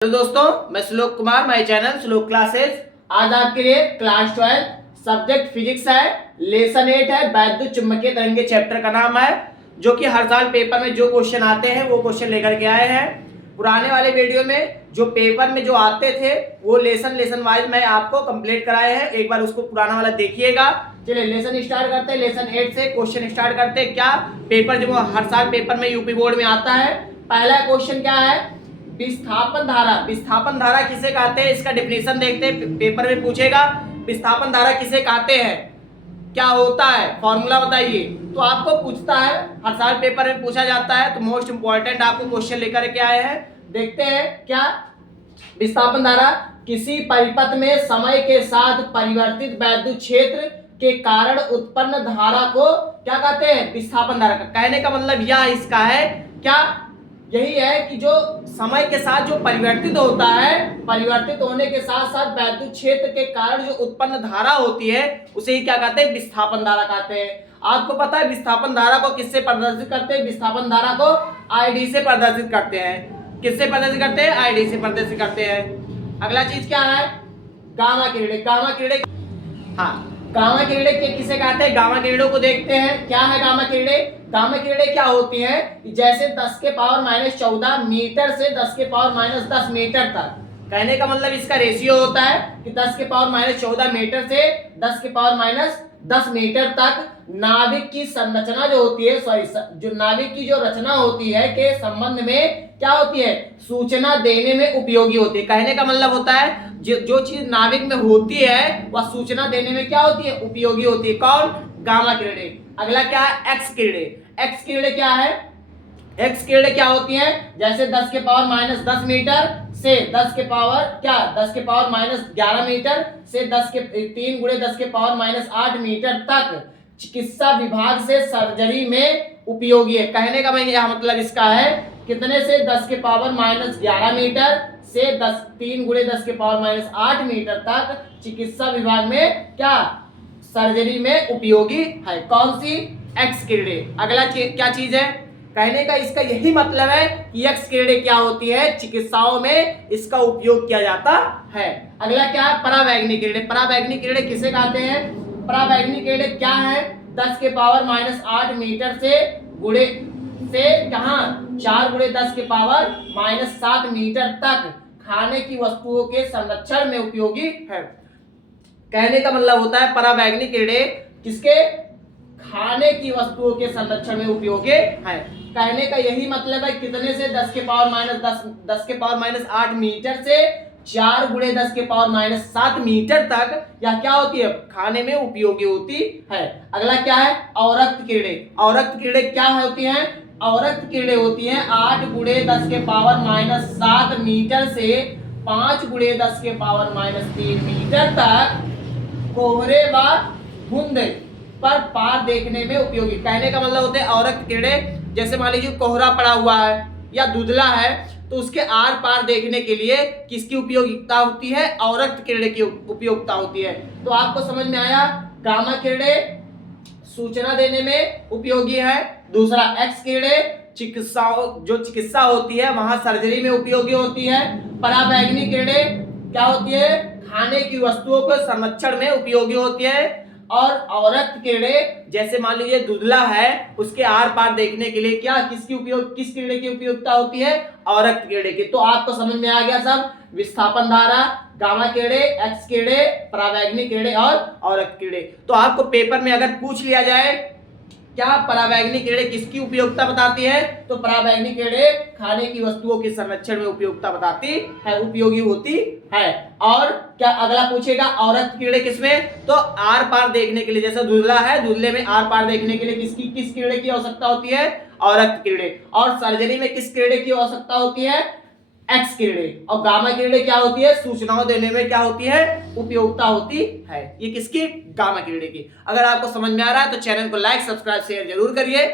Hello दोस्तों, मैं श्लोक कुमार, माय चैनल श्लोक क्लासेस। आज आपके लिए क्लास 12 सब्जेक्ट फिजिक्स है, लेसन 8 है, वैद्युत चुंबकीय तरंगे चैप्टर का नाम है, जो कि हर साल पेपर में जो क्वेश्चन आते हैं वो क्वेश्चन लेकर के आए हैं। पुराने वाले वीडियो में जो पेपर में जो आते थे वो लेसन वाइज मैं आपको कंप्लीट कराए हैं, एक बार उसको पुराना वाला देखिएगा। चलिए लेसन स्टार्ट करते हैं। लेसन 8 से क्वेश्चन स्टार्ट करते हैं। क्या पेपर जो हर साल पेपर में यूपी बोर्ड में आता है, पहला क्वेश्चन क्या है, विस्थापन धारा। विस्थापन धारा किसे कहते हैं, इसका डेफिनेशन देखते हैं, पेपर में पूछेगा विस्थापन धारा किसे कहते हैं, क्या होता है, फॉर्मूला बताइए। तो आपको पूछता है, हर साल पेपर में पूछा जाता है, तो मोस्ट इंपॉर्टेंट आपको क्वेश्चन लेकर के आए हैं। देखते हैं क्या, विस्थापन धारा किसी परिपथ में समय के साथ परिवर्तित वैद्युत क्षेत्र के कारण उत्पन्न धारा को क्या कहते हैं, विस्थापन धारा। कहने का मतलब यह इसका है, क्या यही है कि जो समय के साथ जो परिवर्तित होता है, परिवर्तित होने के साथ साथ वैद्युत क्षेत्र के कारण जो उत्पन्न धारा होती है उसे ही क्या कहते हैं, विस्थापन धारा कहते हैं। आपको पता है विस्थापन धारा को किससे प्रदर्शित करते हैं, विस्थापन धारा को आईडी से प्रदर्शित करते हैं। किससे प्रदर्शित करते हैं, आईडी से प्रदर्शित करते हैं। अगला चीज क्या है, गामा किरणें। गामा किरणें, हाँ, गामा किरणें किसे कहते हैं, गामा किरणों को देखते हैं। क्या है गामा किरणें, गामा किरणें क्या होती हैं, जैसे 10 के पावर -14 मीटर से 10 के पावर -10 मीटर तक। कहने का मतलब इसका रेशियो होता है कि 10 के पावर -14 मीटर से 10 के पावर -10 मीटर तक नाभिक की संरचना जो होती है, सॉरी, जो नाभिक की जो रचना होती है के संबंध में क्या होती है, सूचना देने में उपयोगी होती है। कहने का मतलब होता है जो चीज नाभिक में होती है वह सूचना देने में क्या होती है, उपयोगी होती है। कौन, गामा किरणें। अगला क्या है, एक्स किरणें। एक्स किरणें क्या है, एक्स किरणें क्या होती हैं, जैसे 10 के पावर -10 मीटर से 10 के पावर क्या 10 के पावर -11 मीटर से 10 के 3 × 10 के पावर -8 मीटर तक चिकित्सा विभाग से सर्जरी में उपयोगी है। कहने का मतलब इसका है, कितने से 10 के पावर -11 मीटर से 3 × 10 के पावर -8 मीटर तक चिकित्सा विभाग में क्या सर्जरी में उपयोगी है। कौन सी, एक्स किरणें। अगला क्या चीज है, कहने का इसका यही मतलब है कि एक्स किरणें क्या होती है, चिकित्साओं में इसका उपयोग किया जाता है। अगला क्या है, परावैंगनिक किरणें। परावैंगनिक किरणें किसे कहते हैं, परावैंगनिक किरणें क्या है, 10 के पावर -8 मीटर से गुणे से कहां 4 × 10 के पावर -7 मीटर तक खाने की वस्तुओं के संरक्षण में उपयोगी है। कहने का मतलब होता है परावैंगनिक किरणें किसके, खाने की वस्तुओं के संरक्षण में उपयोगी है। कहने का यही मतलब है, कितने से 10 के पावर -10 के पावर -8 मीटर से 4 × 10 के पावर -7 मीटर तक यह क्या होती है, खाने में उपयोगी होती है। अगला क्या है, अवरक्त किरणें। अवरक्त किरणें क्या होती हैं, अवरक्त किरणें होती हैं 8 × 10 के पावर -7 मीटर से 5 × 10 के पावर -3 मीटर तक कोहरे व धुंध पर पार देखने में उपयोगी। कहने का मतलब होते हैं अवरक्त किरणें, जैसे मान लीजिए कोहरा पड़ा हुआ है या धुंधला है, तो उसके आर पार देखने के लिए किसकी उपयोगिता होती है, अवरक्त किरणें की उपयोगिता होती है। तो आपको समझ में आया, गामा किरणें सूचना देने में उपयोगी है। दूसरा, एक्स किरणें जो चिकित्सा होती है वहां सर्जरी में उपयोगी होती है। परावैंगनिक किरणें क्या होती है, खाने की वस्तुओं को संरक्षण में उपयोगी होती है। और अवरक्त किरणें जैसे मान लीजिए धुंधला है, उसके आर पार देखने के लिए क्या किस किरणें की उपयोगिता होती है, अवरक्त किरणें की। तो आपको समझ में आ गया सब, विस्थापन धारा, गामा किरणें, एक्स किरणें, परावैंगनिक किरणें और अवरक्त किरणें। तो आपको पेपर में अगर पूछ लिया जाए क्या परावैंगनिक किरणें किसकी उपयोगिता बताती है, तो परावैंगनिक किरणें खाने की वस्तुओं के संरक्षण में उपयोगिता बताती है, उपयोगी होती है। और क्या अगला पूछेगा, अवरक्त किरणें किसमें, तो आर पार देखने के लिए, जैसे धुंधला है, धुंधले में आर पार देखने के लिए किस किरणें की आवश्यकता होती है, अवरक्त किरणें। और सर्जरी में किस किरणें की आवश्यकता होती है, एक्स किरणें। और गामा किरणें क्या होती है, सूचनाओं देने में क्या होती है, उपयोगिता होती है। ये किसकी, गामा किरणें की। अगर आपको समझ में आ रहा है तो चैनल को लाइक, सब्सक्राइब, शेयर जरूर करिए।